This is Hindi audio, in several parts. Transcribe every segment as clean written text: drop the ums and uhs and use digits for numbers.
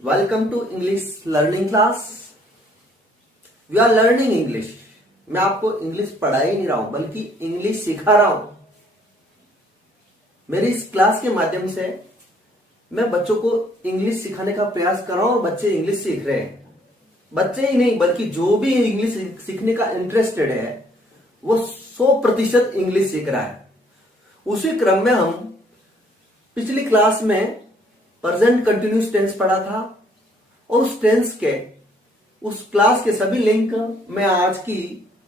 Welcome to English learning class. We are learning English. मैं आपको इंग्लिश पढ़ा ही नहीं रहा हूं बल्कि इंग्लिश सिखा रहा हूं। मेरी इस क्लास के माध्यम से मैं बच्चों को इंग्लिश सिखाने का प्रयास कर रहा हूं और बच्चे इंग्लिश सीख रहे हैं। बच्चे ही नहीं बल्कि जो भी इंग्लिश सीखने का इंटरेस्टेड है वो 100% इंग्लिश सीख रहा है। उसी क्रम में हम पिछली क्लास में प्रेजेंट कंटिन्यूस टेंस पढ़ा था और उस टेंस के उस क्लास के सभी लिंक मैं आज की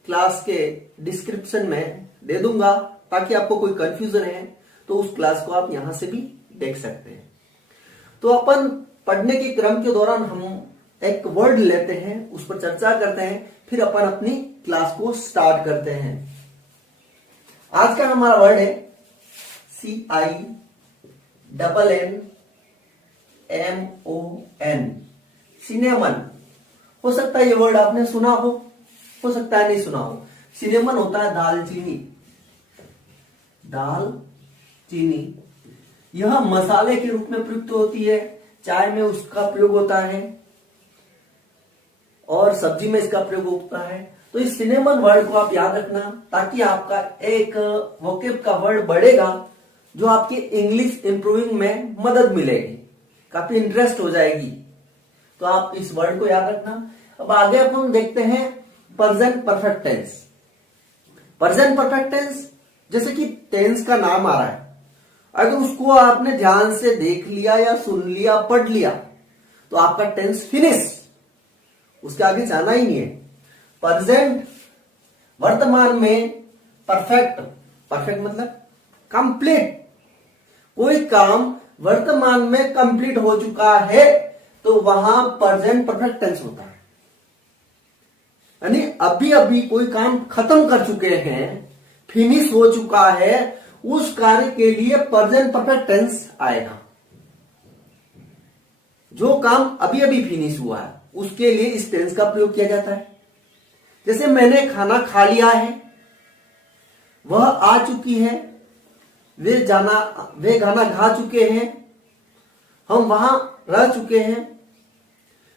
क्लास के डिस्क्रिप्शन में दे दूंगा ताकि आपको कोई कंफ्यूजन है तो उस क्लास को आप यहां से भी देख सकते हैं। तो अपन पढ़ने के क्रम के दौरान हम एक वर्ड लेते हैं, उस पर चर्चा करते हैं, फिर अपन अपनी क्लास को स्टार्ट करते हैं। आज का हमारा वर्ड है CINNMON। सिनेमन। हो सकता है ये वर्ड आपने सुना हो सकता है नहीं सुना हो। सिनेमन होता है दालचीनी। दालचीनी यह मसाले के रूप में प्रयुक्त होती है। चाय में उसका प्रयोग होता है और सब्जी में इसका प्रयोग होता है। तो इस सिनेमन वर्ड को आप याद रखना ताकि आपका एक वोकेब का वर्ड बढ़ेगा जो आपकी इंग्लिश इंप्रूविंग में मदद मिलेगी, काफी इंटरेस्ट हो जाएगी। तो आप इस वर्ड को याद रखना। अब आगे अपन देखते हैं present perfect tense. Present perfect tense जैसे कि टेंस का नाम आ रहा है, अगर उसको आपने ध्यान से देख लिया या सुन लिया पढ़ लिया तो आपका टेंस फिनिश, उसके आगे जाना ही नहीं है। प्रेजेंट वर्तमान में, परफेक्ट, परफेक्ट मतलब कंप्लीट। कोई काम वर्तमान में कंप्लीट हो चुका है तो वहां प्रेजेंट परफेक्ट टेंस होता है। यानी अभी अभी कोई काम खत्म कर चुके हैं, फिनिश हो चुका है, उस कार्य के लिए प्रेजेंट परफेक्ट टेंस आएगा। जो काम अभी अभी फिनिश हुआ है उसके लिए इस टेंस का प्रयोग किया जाता है। जैसे मैंने खाना खा लिया है, वह आ चुकी है, वे गाना गा चुके हैं, हम वहां रह चुके हैं,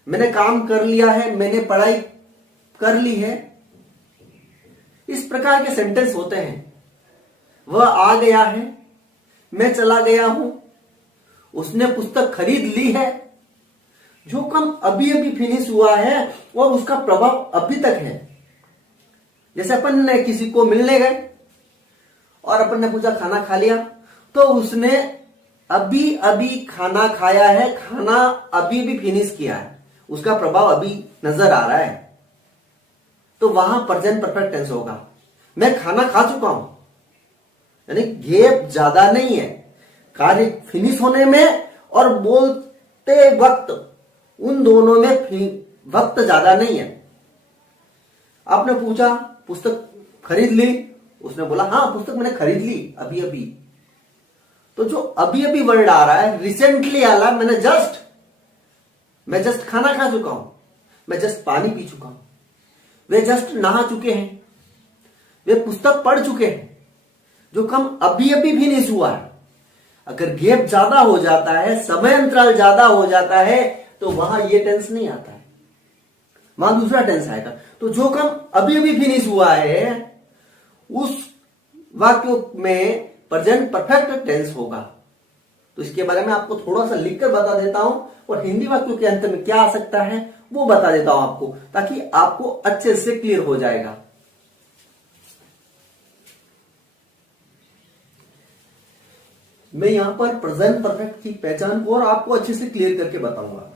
मैंने काम कर लिया है, मैंने पढ़ाई कर ली है। इस प्रकार के सेंटेंस होते हैं। वह आ गया है, मैं चला गया हूं, उसने पुस्तक खरीद ली है। जो काम अभी अभी फिनिश हुआ है और उसका प्रभाव अभी तक है। जैसे अपन ने किसी को मिलने गए और अपन ने पूछा खाना खा लिया, तो उसने अभी अभी खाना खाया है, खाना अभी भी फिनिश किया है, उसका प्रभाव अभी नजर आ रहा है। तो वहां प्रेजेंट परफेक्ट टेंस होगा। मैं खाना खा चुका हूं, यानी गैप ज्यादा नहीं है कार्य फिनिश होने में और बोलते वक्त, उन दोनों में वक्त ज्यादा नहीं है। आपने पूछा पुस्तक खरीद ली, उसने बोला हाँ पुस्तक मैंने खरीद ली अभी अभी। तो जो अभी अभी वर्ड आ रहा है, रिसेंटली आ रहा है, मैं जस्ट खाना खा चुका हूं, मैं जस्ट पानी पी चुका हूं, वे जस्ट नहा चुके हैं, वे पुस्तक पढ़ चुके हैं। जो काम अभी अभी फिनिश हुआ है, अगर गैप ज्यादा हो जाता है, समय अंतराल ज्यादा हो जाता है तो वहां ये टेंस नहीं आता है, वहां दूसरा टेंस आएगा। तो जो काम अभी अभी फिनिश हुआ है उस वाक्य में प्रेजेंट परफेक्ट टेंस होगा। तो इसके बारे में आपको थोड़ा सा लिखकर बता देता हूं और हिंदी वाक्यों के अंत में क्या आ सकता है वो बता देता हूं आपको, ताकि आपको अच्छे से क्लियर हो जाएगा। मैं यहां पर प्रेजेंट परफेक्ट की पहचान को और आपको अच्छे से क्लियर करके बताऊंगा।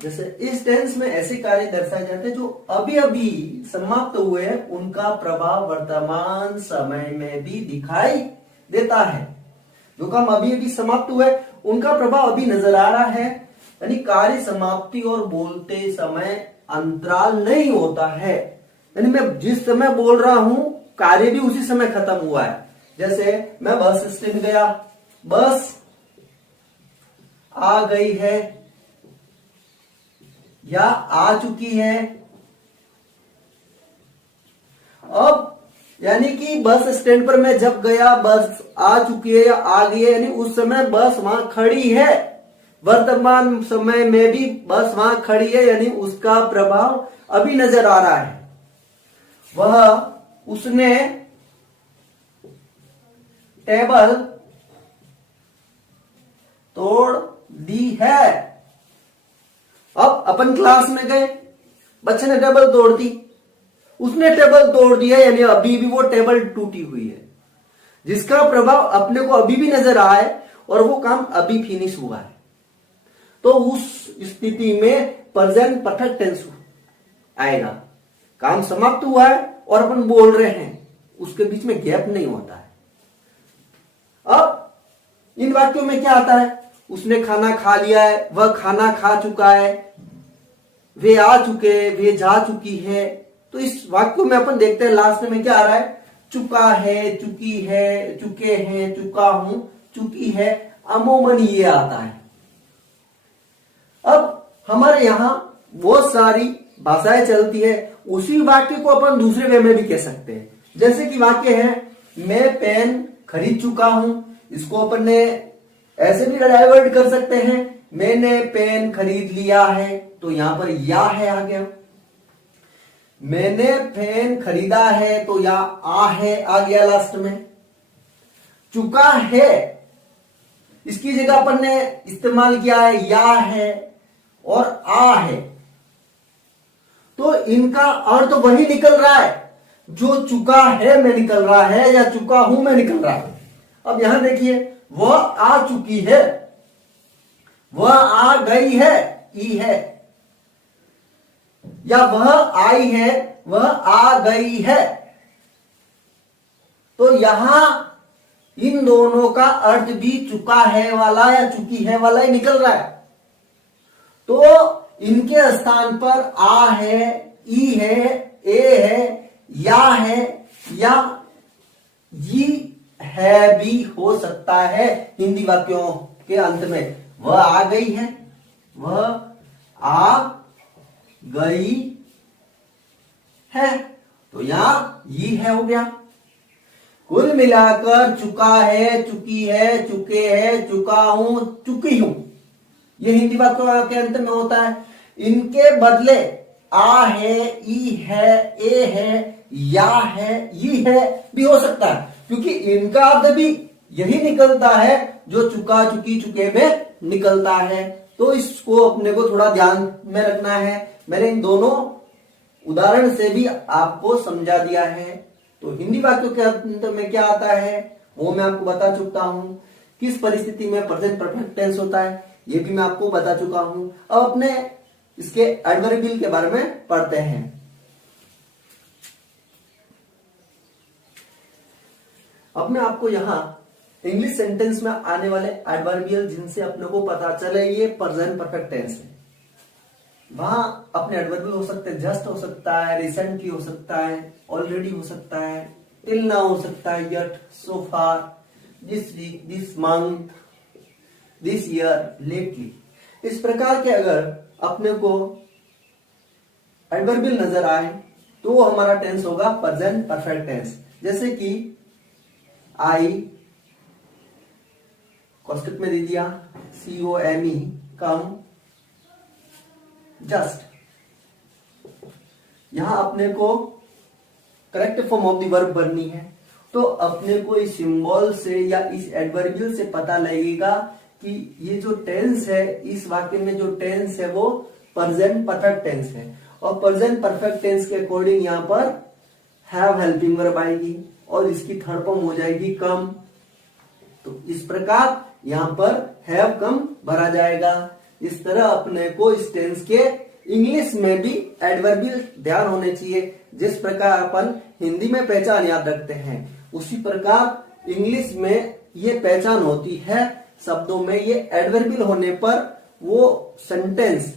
जैसे इस टेंस में ऐसे कार्य दर्शाए जाते हैं जो अभी अभी समाप्त हुए, उनका प्रभाव वर्तमान समय में भी दिखाई देता है। जो काम अभी अभी समाप्त हुए उनका प्रभाव अभी नजर आ रहा है, यानी कार्य समाप्ति और बोलते समय अंतराल नहीं होता है। यानी मैं जिस समय बोल रहा हूं कार्य भी उसी समय खत्म हुआ है। जैसे मैं बस स्टैंड गया, बस आ गई है या आ चुकी है। अब यानी कि बस स्टैंड पर मैं जब गया, बस आ चुकी है या आ गई है, यानी उस समय बस वहां खड़ी है, वर्तमान समय में भी बस वहां खड़ी है, यानी उसका प्रभाव अभी नजर आ रहा है। वह उसने टेबल तोड़ दी है। अब अपन क्लास में गए, बच्चे ने टेबल तोड़ दी, उसने टेबल तोड़ दिया, यानी अभी भी वो टेबल टूटी हुई है, जिसका प्रभाव अपने को अभी भी नजर आए और वो काम अभी फिनिश हुआ है। तो उस स्थिति में प्रेजेंट परफेक्ट टेंस आएगा। काम समाप्त हुआ है और अपन बोल रहे हैं, उसके बीच में गैप नहीं होता है। अब इन वाक्यों में क्या आता है? उसने खाना खा लिया है, वह खाना खा चुका है, वे आ चुके, वे जा चुकी है। तो इस वाक्यों में अपन देखते हैं लास्ट में क्या आ रहा है? चुका है, चुकी है, चुके हैं, चुका हूं, चुकी है, अमूमन ये आता है। अब हमारे यहां बहुत सारी भाषाएं चलती है, उसी वाक्य को अपन दूसरे वे में भी कह सकते हैं। जैसे कि वाक्य है, मैं पेन खरीद चुका हूं, इसको अपन ने ऐसे भी डाइवर्ट कर सकते हैं, मैंने पेन खरीद लिया है, तो यहां पर या है आ गया। मैंने पेन खरीदा है, तो या आ है आ गया लास्ट में। चुका है, इसकी जगह अपन ने इस्तेमाल किया है या है और आ है, तो इनका अर्थ वही निकल रहा है जो चुका है में निकल रहा है या चुका हूं में निकल रहा है। अब यहां देखिए, वह आ चुकी है, वह आ गई है, ई है, या वह आई है, वह आ गई है। तो यहां इन दोनों का अर्थ भी चुका है वाला या चुकी है वाला ही निकल रहा है। तो इनके स्थान पर आ है, ई है, ए है, या है, या जी है भी हो सकता है। हिंदी वाक्यों के अंत में वह आ गई है, वह आ गई है, तो यहां ये है हो गया। कुल मिलाकर चुका है, चुकी है, चुके हैं, चुका हूं, चुकी हूं, ये हिंदी वाक्यों के अंत में होता है। इनके बदले आ है, ई है, ए है, या है, ई है भी हो सकता है, क्योंकि इनका अर्थ भी यही निकलता है जो चुका, चुकी, चुके में निकलता है। तो इसको अपने को थोड़ा ध्यान में रखना है। मैंने इन दोनों उदाहरण से भी आपको समझा दिया है। तो हिंदी वाक्यों के अंत में क्या आता है वो मैं आपको बता चुका हूं। किस परिस्थिति में प्रेजेंट परफेक्ट टेंस होता है ये भी मैं आपको बता चुका हूं। अब अपने इसके एडवर्बियल के बारे में पढ़ते हैं। अब मैं आपको यहां इंग्लिश सेंटेंस में आने वाले एडवर्बियल जिनसे अपने को पता चले ये प्रेजेंट परफेक्ट टेंस है। वहां अपने एडवर्बियल हो सकते हैं, जस्ट हो सकता है, रिसेंटली हो सकता है, ऑलरेडी हो सकता है, टिल नाउ हो सकता है, yet, so far, this week, this month, this year, lately. इस प्रकार के अगर अपने को एडवर्बियल नजर आए तो वो हमारा टेंस होगा प्रेजेंट परफेक्ट टेंस। जैसे कि आई कॉन्स्टेंट में दे दिया COME, कम, जस्ट। यहां अपने को correct form of the verb बननी है, तो अपने को इस सिंबल से या इस एडवर्बियल से पता लगेगा कि ये जो टेंस है, इस वाक्य में जो टेंस है वो प्रेजेंट परफेक्ट टेंस है। और प्रेजेंट परफेक्ट टेंस के अकॉर्डिंग यहां पर हैव हेल्पिंग वर्ब आएगी और इसकी थर्ड फॉर्म हो जाएगी कम। तो इस प्रकार यहां पर हैव कम भरा जाएगा। इस तरह अपने को इस टेंस के इंग्लिश में भी एडवर्बियल ध्यान होने चाहिए। जिस प्रकार अपन हिंदी में पहचान याद रखते हैं उसी प्रकार इंग्लिश में ये पहचान होती है। शब्दों में ये एडवर्बियल होने पर वो सेंटेंस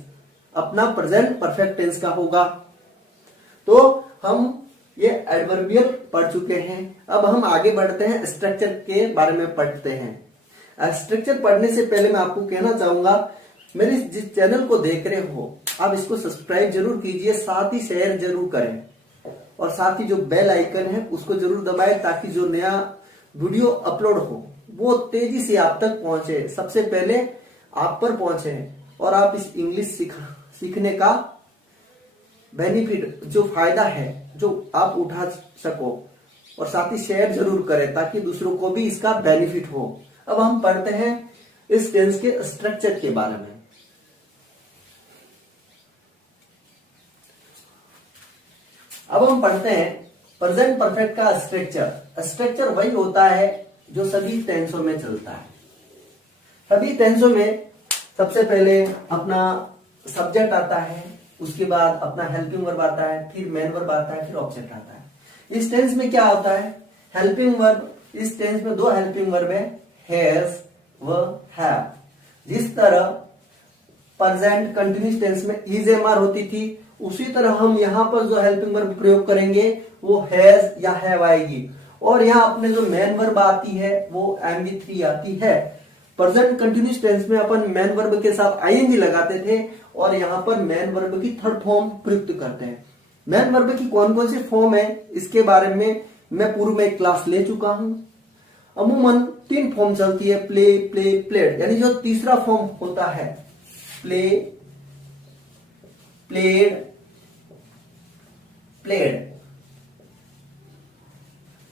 अपना प्रेजेंट परफेक्ट टेंस का होगा। तो हम ये एडवर्बियल पढ़ चुके हैं। अब हम आगे बढ़ते हैं, स्ट्रक्चर के बारे में पढ़ते हैं। स्ट्रक्चर पढ़ने से पहले मैं आपको कहना चाहूंगा, मेरे जिस चैनल को देख रहे हो आप इसको सब्सक्राइब जरूर कीजिए, साथ ही शेयर जरूर करें और साथ ही जो बेल आइकन है उसको जरूर दबाएं ताकि जो नया वीडियो अपलोड हो वो तेजी से आप तक पहुंचे। सबसे पहले आप पर पहुंचे हैं और आप इस इंग्लिश सीखने का बेनिफिट, जो फायदा है, जो आप उठा सको, और साथ ही शेयर जरूर करें ताकि दूसरों को भी इसका बेनिफिट हो। अब हम पढ़ते हैं इस टेंस के स्ट्रक्चर के बारे में। अब हम पढ़ते हैं प्रेजेंट परफेक्ट का स्ट्रक्चर। स्ट्रक्चर वही होता है जो सभी टेंसों में चलता है। सभी टेंसों में सबसे पहले अपना सब्जेक्ट आता है, उसके बाद अपना हेल्पिंग वर्ब आता है, फिर मेन वर्ब आता है, फिर ऑब्जेक्ट आता है। इस टेंस में क्या होता है, हेल्पिंग वर्ब, इस टेंस में दो हेल्पिंग वर्ब है, हैज व हैव। जिस तरह प्रेजेंट कंटिन्यूअस टेंस में इज एमआर होती थी, उसी तरह हम यहाँ पर जो हेल्पिंग वर्ब प्रयोग करेंगे वो हैज या हैव आएगी। और यहाँ अपने जो मेन वर्ब आती है वो MV3 आती है। प्रेजेंट कंटिन्यूअस टेंस में अपन मेन वर्ब के साथ आईएनजी लगाते थे और यहाँ पर मेन वर्ब की थर्ड फॉर्म प्रयुक्त करते हैं। मेन वर्ब की कौन कौन सी फॉर्म है इसके बारे में मैं पूर्व में एक क्लास ले चुका हूं। अमूमन 3 फॉर्म चलती है, प्ले, प्ले, प्लेड, यानी जो तीसरा फॉर्म होता है प्ले, प्लेड, प्लेड,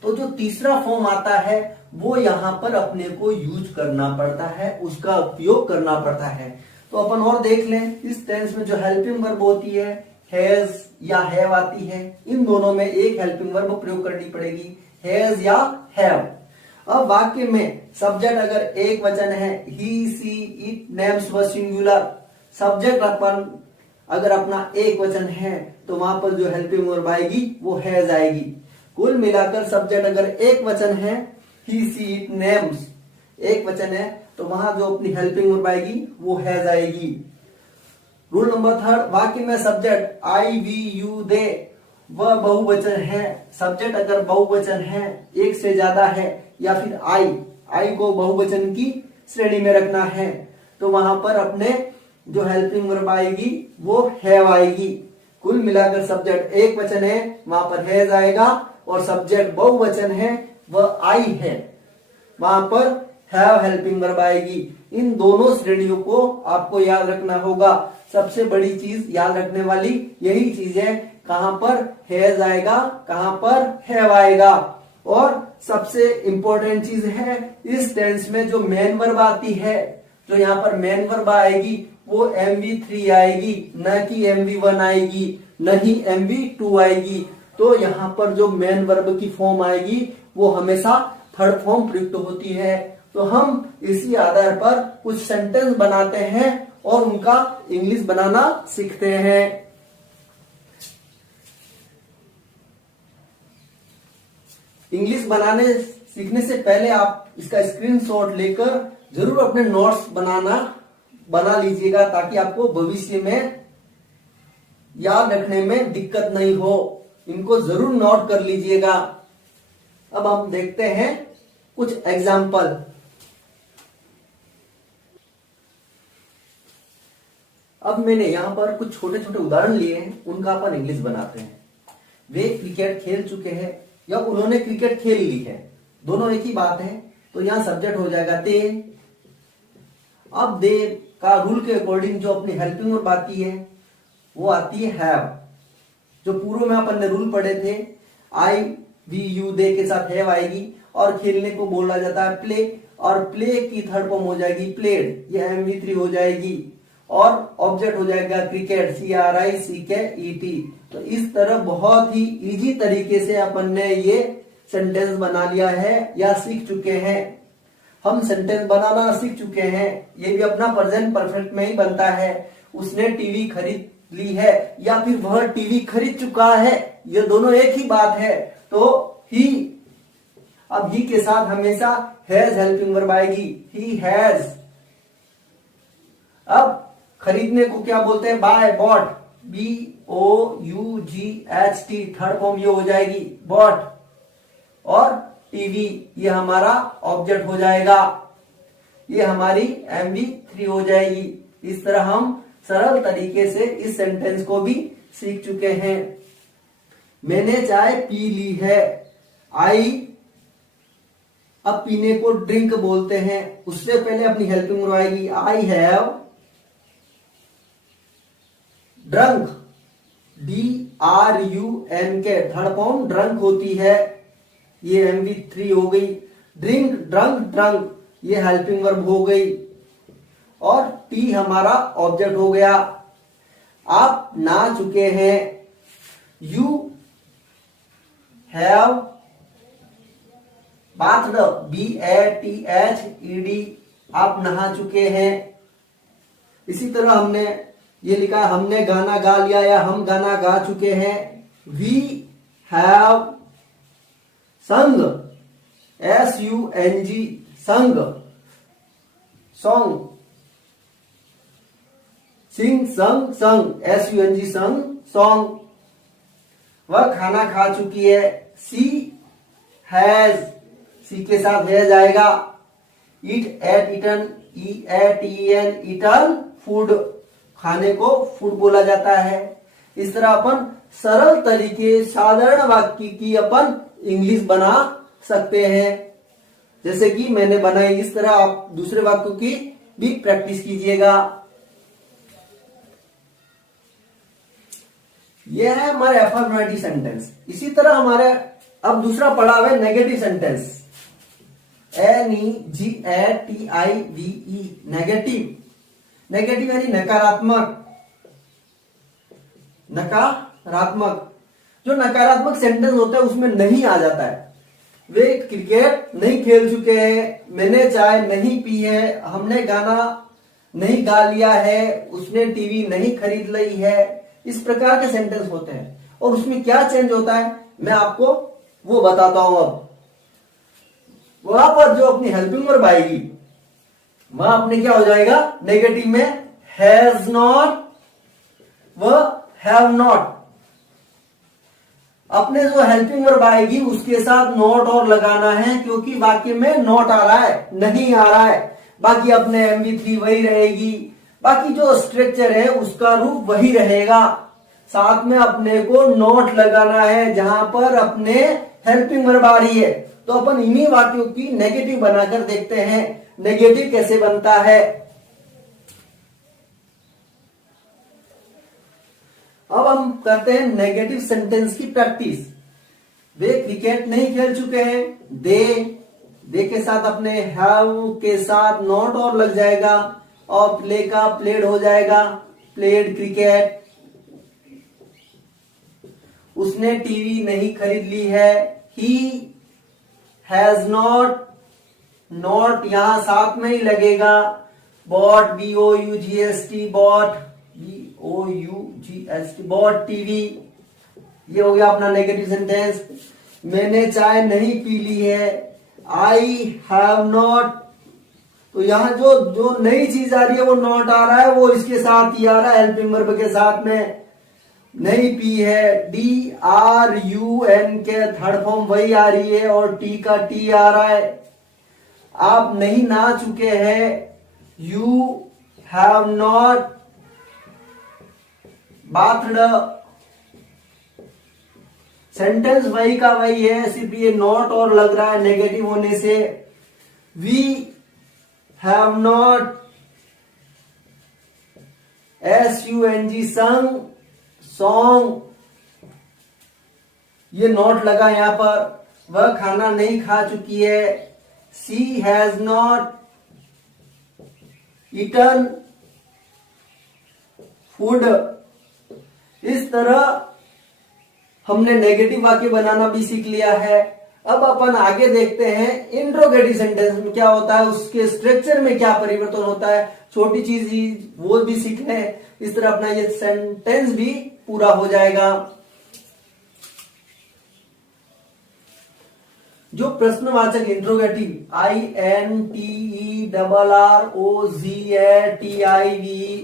तो जो तीसरा फॉर्म आता है वो यहां पर अपने को यूज करना पड़ता है, उसका उपयोग करना पड़ता है। तो अपन और देख लें, इस टेंस में जो हेल्पिंग वर्ब होती है हैज या हैव आती है, इन दोनों में एक हेल्पिंग वर्ब प्रयोग करनी पड़ेगी, हैज या हैव। अब वाक्य में सब्जेक्ट अगर एक वचन है, ही, सी, इट, नेम्स व सिंगुलर, सब्जेक्ट अपन अगर अपना एक वचन है तो वहां पर जो हेल्पिंग वर्ब आएगी वो हैज आएगी। कुल मिलाकर सब्जेक्ट अगर एक वचन है, ही, सी, इट, नेम्स एक वचन है, तो वहां जो अपनी हेल्पिंग वर्ब आएगी वो हैज आएगी। रूल नंबर 3, वाक्य में सब्जेक्ट आई, वी, यू, दे वह बहुवचन है। सब्जेक्ट अगर बहुवचन है, एक से ज्यादा है, या फिर आई को बहुवचन की श्रेणी में रखना है, तो वहां पर अपने जो हेल्पिंग वर्ब आएगी वो हैव आएगी। कुल मिलाकर सब्जेक्ट एक वचन है, वहां पर हैज आएगा, और सब्जेक्ट बहुवचन है वह आई है, वहां पर हैव हेल्पिंग वर्ब आएगी। इन दोनों श्रेणियों को आपको याद रखना होगा। सबसे बड़ी चीज याद रखने वाली यही चीज है, कहां पर हैज आएगा, कहां पर हैव आएगा। और सबसे इंपॉर्टेंट चीज है, इस टेंस में जो मेन वर्ब आती है, जो यहाँ पर मेन वर्ब आएगी वो MV3 आएगी, न कि MV1 आएगी, न ही MV2 आएगी। तो यहाँ पर जो मेन वर्ब की फॉर्म आएगी वो हमेशा थर्ड फॉर्म प्रयुक्त होती है। तो हम इसी आधार पर कुछ सेंटेंस बनाते हैं और उनका इंग्लिश बनाना सीखते हैं। इंग्लिश बनाने सीखने से पहले आप इसका स्क्रीनशॉट लेकर जरूर अपने नोट्स बना लीजिएगा, ताकि आपको भविष्य में याद रखने में दिक्कत नहीं हो। इनको जरूर नोट कर लीजिएगा। अब हम देखते हैं कुछ एग्जाम्पल। अब मैंने यहां पर कुछ छोटे छोटे उदाहरण लिए हैं, उनका अपन इंग्लिश बनाते हैं। वे क्रिकेट खेल चुके हैं या उन्होंने क्रिकेट खेल ली है, दोनों एक ही बात है। तो यहां सब्जेक्ट हो जाएगा दे। अब दे का रूल के अकॉर्डिंग जो अपनी हेल्पिंग वर्ब आती है वो आती है हैव। जो पूर्व में अपन ने रूल पढ़े थे, आई, वी, यू, दे के साथ हैव आएगी, और खेलने को बोला जाता है प्ले, और प्ले की थर्ड फॉर्म हो जाएगी प्लेड, ये MV3 हो जाएगी, और ऑब्जेक्ट हो जाएगा क्रिकेट, CRICKET। तो इस तरह बहुत ही इजी तरीके से अपन ने ये सेंटेंस बना लिया है या सीख चुके हैं। हम सेंटेंस बनाना सीख चुके हैं। ये भी अपना प्रेजेंट परफेक्ट में ही बनता है। उसने टीवी खरीद ली है या फिर वह टीवी खरीद चुका है, ये दोनों एक ही बात है। तो ही, अब ही के साथ हमेशा हैज हेल्पिंग वर्ब आएगी, ही हैज। अब खरीदने को क्या बोलते हैं, buy, bought, BOUGHT, third form ये हो जाएगी बॉट। और टीवी ये हमारा ऑब्जेक्ट हो जाएगा, ये हमारी MV3 हो जाएगी। इस तरह हम सरल तरीके से इस सेंटेंस को भी सीख चुके हैं। मैंने चाय पी ली है, I अब पीने को ड्रिंक बोलते हैं, उससे पहले अपनी हेल्पिंग वर्ब आएगी I have drunk, DRUNK, third form drunk होती है, ये MV3 हो गई। ड्रिंक, ड्रंक, ड्रंक ये हेल्पिंग वर्ब हो गई और टी हमारा ऑब्जेक्ट हो गया। आप नहा चुके हैं, यू हैव बाथड, BATHED, आप नहा चुके हैं। इसी तरह हमने ये लिखा, हमने गाना गा लिया या हम गाना गा चुके हैं, वी हैव संग, SUNG, संग, सॉन्ग, सिंग, संग, संग, SUNG, संग, सॉन्ग। वह खाना खा चुकी है, सी हैज, सी के साथ हैज आएगा। Eat, ate, eaten, EATEN, eaten, food, खाने को फूड बोला जाता है। इस तरह अपन सरल तरीके साधारण वाक्य की अपन इंग्लिश बना सकते हैं, जैसे कि मैंने बनाई। इस तरह आप दूसरे वाक्यों की भी प्रैक्टिस कीजिएगा। यह है हमारे अफर्मेटिव सेंटेंस। इसी तरह हमारे अब दूसरा पढ़ा हुआ है negative sentence, NEGATIVE, negative. Negative यानी नकारात्मक, नकारात्मक। जो नकारात्मक सेंटेंस होता है उसमें नहीं आ जाता है। वे क्रिकेट नहीं खेल चुके हैं, मैंने चाय नहीं पी है, हमने गाना नहीं गा लिया है, उसने टीवी नहीं खरीद ली है। इस प्रकार के सेंटेंस होते हैं और उसमें क्या चेंज होता है मैं आपको वो बताता हूं। अब वहां पर जो अपनी हेल्पिंग वर्ब आएगी वहां अपने क्या हो जाएगा, नेगेटिव में हैज नॉट व हैव नॉट। अपने जो हेल्पिंग वर्ब आएगी उसके साथ नॉट और लगाना है, क्योंकि वाक्य में नॉट आ रहा है, नहीं आ रहा है। बाकी अपने MV3 वही रहेगी, बाकी जो स्ट्रक्चर है उसका रूप वही रहेगा। साथ में अपने को नोट लगाना है जहां पर अपने हेल्पिंग वर्ब आ रही है। तो अपन इन्हीं वाक्यों की नेगेटिव बनाकर देखते हैं, नेगेटिव कैसे बनता है। अब हम करते हैं नेगेटिव सेंटेंस की प्रैक्टिस। वे क्रिकेट नहीं खेल चुके हैं, दे के साथ अपने हैव के साथ नॉट और लग जाएगा और प्ले का प्लेड हो जाएगा, प्लेड क्रिकेट। उसने टीवी नहीं खरीद ली है, ही हैज नॉट, नॉट यहां साथ में ही लगेगा। Bought, BOUGST, bought, BOUGST, bought TV. ये हो गया अपना नेगेटिव सेंटेंस। मैंने चाय नहीं पी ली है, आई हैव नॉट। तो यहां जो नई चीज आ रही है वो नॉट आ रहा है, वो इसके साथ ही आ रहा है, हेल्पिंग वर्ब के साथ में। नहीं पी है, DRUNK, थर्ड फॉर्म वही आ रही है और टी का टी आ रहा है। आप नहीं नहा चुके हैं, you have not bathed. Sentence वही का वही है, सिर्फ ये नॉट और लग रहा है नेगेटिव होने से। वी हैव नॉट SUNG, संग, सॉन्ग, ये नॉट लगा यहां पर। वह खाना नहीं खा चुकी है, सी हैज नॉट ईटन फूड। इस तरह हमने नेगेटिव वाक्य बनाना भी सीख लिया है। अब अपन आगे देखते हैं इंट्रोगेटिव सेंटेंस में क्या होता है, उसके स्ट्रक्चर में क्या परिवर्तन होता है। छोटी चीज वो भी सीख लें, इस तरह अपना ये सेंटेंस भी पूरा हो जाएगा। जो प्रश्नवाचक इंट्रोगेटिव INTERROGATIV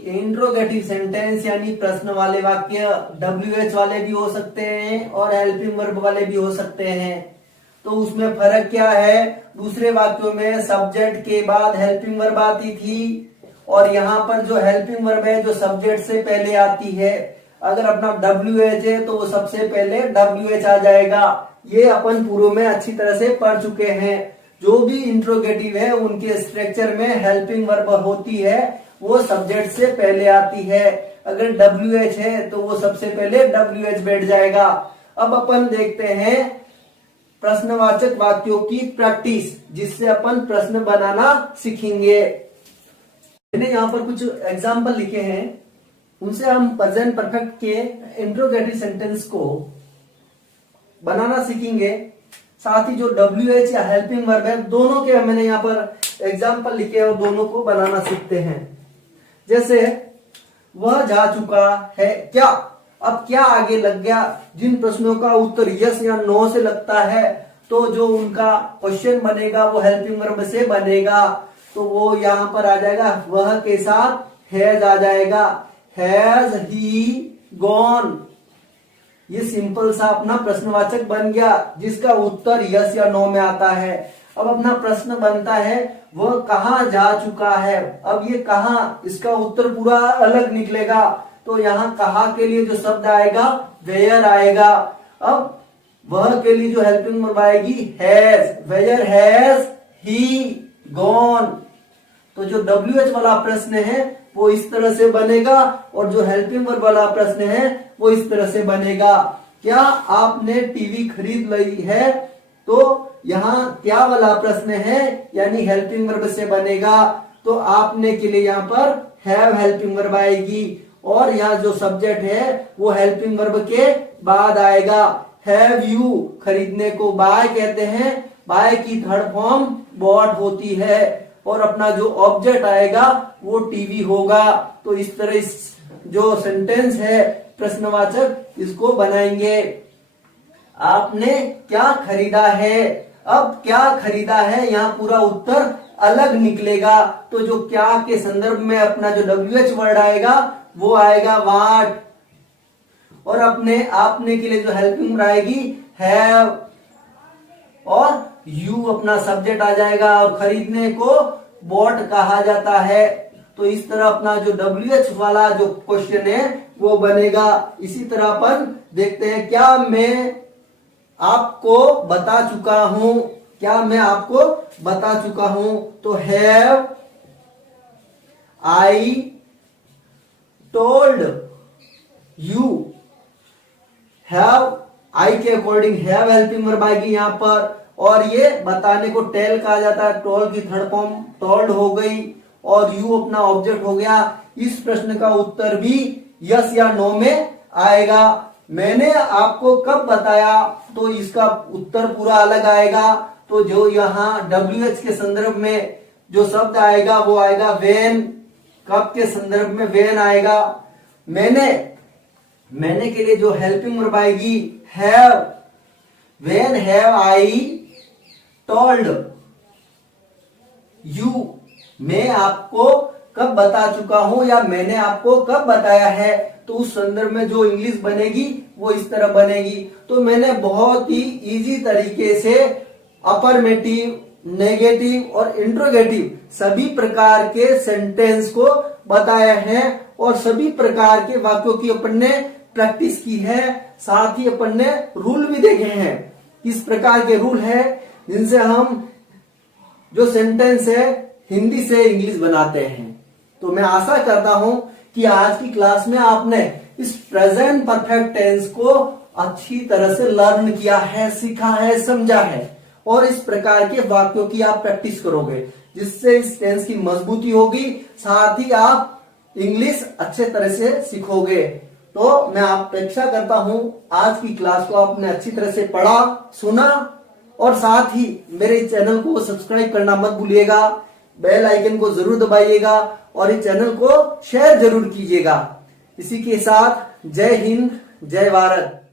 इंट्रोगेटिव सेंटेंस यानी प्रश्न वाले वाक्य WH वाले भी हो सकते हैं और हेल्पिंग वर्ब वाले भी हो सकते हैं। तो उसमें फर्क क्या है, दूसरे वाक्यों में सब्जेक्ट के बाद हेल्पिंग वर्ब आती थी और यहाँ पर जो हेल्पिंग वर्ब है जो सब्जेक्ट से पहले आती है। अगर अपना WH है तो वो सबसे पहले WH आ जाएगा। ये अपन पूर्व में अच्छी तरह से पढ़ चुके हैं। जो भी इंट्रोगेटिव है उनके स्ट्रक्चर में हेल्पिंग वर्ब होती है वो सब्जेक्ट से पहले आती है। अगर WH है तो वो सबसे पहले WH बैठ जाएगा। अब अपन देखते हैं प्रश्नवाचक वाक्यों की प्रैक्टिस, जिससे अपन प्रश्न बनाना सीखेंगे। मैंने यहाँ पर कुछ एग्जाम्पल लिखे हैं, उनसे हम प्रेजेंट परफेक्ट के इंट्रोगेटिव सेंटेंस को बनाना सीखेंगे। साथ ही जो WH या हेल्पिंग वर्ब है दोनों के मैंने यहाँ पर एग्जाम्पल लिखे और दोनों को बनाना सीखते हैं। जैसे वह जा चुका है क्या, अब क्या आगे लग गया। जिन प्रश्नों का उत्तर यस या नो से लगता है तो जो उनका क्वेश्चन बनेगा वो हेल्पिंग वर्ब से बनेगा। तो वो यहां पर आ जाएगा, वह के साथ हैज आ जाएगा, हैज ही गॉन। ये सिंपल सा अपना प्रश्नवाचक बन गया जिसका उत्तर यस या नो में आता है। अब अपना प्रश्न बनता है वह कहाँ जा चुका है। अब ये कहाँ, इसका उत्तर पूरा अलग निकलेगा। तो यहाँ कहाँ के लिए जो शब्द आएगा वेयर आएगा। अब वह के लिए जो हेल्पिंग वर्ब आएगी has, where has he gone. तो जो WH वाला प्रश्न है वो इस तरह से बनेगा और जो हेल्पिंग वर्ब वाला प्रश्न है वो इस तरह से बनेगा। क्या आपने टीवी खरीद ली है, तो यहाँ क्या वाला प्रश्न है यानी हेल्पिंग वर्ब से बनेगा। तो आपने के लिए यहाँ पर हैव हेल्पिंग वर्ब आएगी और यहाँ जो सब्जेक्ट है वो हेल्पिंग वर्ब के बाद आएगा। हैव यू, खरीदने को बाय कहते हैं, बाय की थर्ड फॉर्म बॉट होती है और अपना जो ऑब्जेक्ट आएगा वो टीवी होगा। तो इस तरह इस जो सेंटेंस है प्रश्नवाचक इसको बनाएंगे। आपने क्या खरीदा है, अब क्या खरीदा है यहाँ पूरा उत्तर अलग निकलेगा। तो जो क्या के संदर्भ में अपना जो WH वर्ड आएगा वो आएगा वाट और अपने आपने के लिए जो हेल्पिंग वर्ब आएगी हैव और यू अपना सब्जेक्ट आ जाएगा और खरीदने को बॉट कहा जाता है। तो इस तरह अपना जो WH वाला जो क्वेश्चन है वो बनेगा। इसी तरह अपन देखते हैं, क्या मैं आपको बता चुका हूं, क्या मैं आपको बता चुका हूं। तो have I told you, have I के अकॉर्डिंग हैव हेल्पिंग वर्ब आएगी यहाँ पर और ये बताने को टेल कहा जाता है। टोल की थर्ड फॉर्म टोल्ड हो गई और यू अपना ऑब्जेक्ट हो गया। इस प्रश्न का उत्तर भी यस या नो में आएगा। मैंने आपको कब बताया, तो इसका उत्तर पूरा अलग आएगा। तो जो यहाँ WH के संदर्भ में जो शब्द आएगा वो आएगा वेन, कब के संदर्भ में वेन आएगा। मैंने के लिए जो हेल्पिंग वर्ब आएगी have, when have I told you, मैं आपको कब बता चुका हूं या मैंने आपको कब बताया है। तो उस संदर्भ में जो इंग्लिश बनेगी वो इस तरह बनेगी। तो मैंने बहुत ही इजी तरीके से अफर्मेटिव, नेगेटिव और इंट्रोगेटिव सभी प्रकार के सेंटेंस को बताया है और सभी प्रकार के वाक्यों की अपन ने प्रैक्टिस की है। साथ ही अपन ने रूल भी देखे हैं, किस प्रकार के रूल है जिनसे हम जो सेंटेंस है हिंदी से इंग्लिश बनाते हैं। तो मैं आशा करता हूं कि आज की क्लास में आपने इस प्रेजेंट परफेक्ट टेंस को अच्छी तरह से लर्न किया है, सीखा है, समझा है और इस प्रकार के वाक्यों की आप प्रैक्टिस करोगे जिससे इस टेंस की मजबूती होगी। साथ ही आप इंग्लिश अच्छे तरह से सीखोगे। तो मैं अपेक्षा करता हूं आज की क्लास को आपने अच्छी तरह से पढ़ा, सुना और साथ ही मेरे चैनल को सब्सक्राइब करना मत भूलिएगा, बेल आइकन को जरूर दबाइएगा और इस चैनल को शेयर जरूर कीजिएगा। इसी के साथ जय हिंद, जय भारत।